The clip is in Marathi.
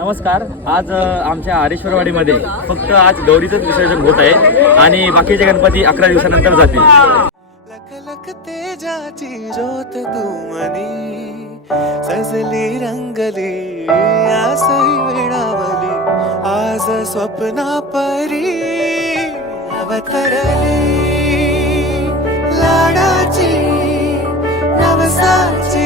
नमस्कार. आज आमच्या हरेश्वरवाडीमध्ये फक्त आज गौरीचंच विसर्जन होत आहे आणि बाकीचे गणपती 11 दिवसानंतर जातील. लख लख तेजाची ज्योत तू मनी सजली रंगली आसही वेळावली आज स्वप्ना परी अवतरली लाडाची नवसाची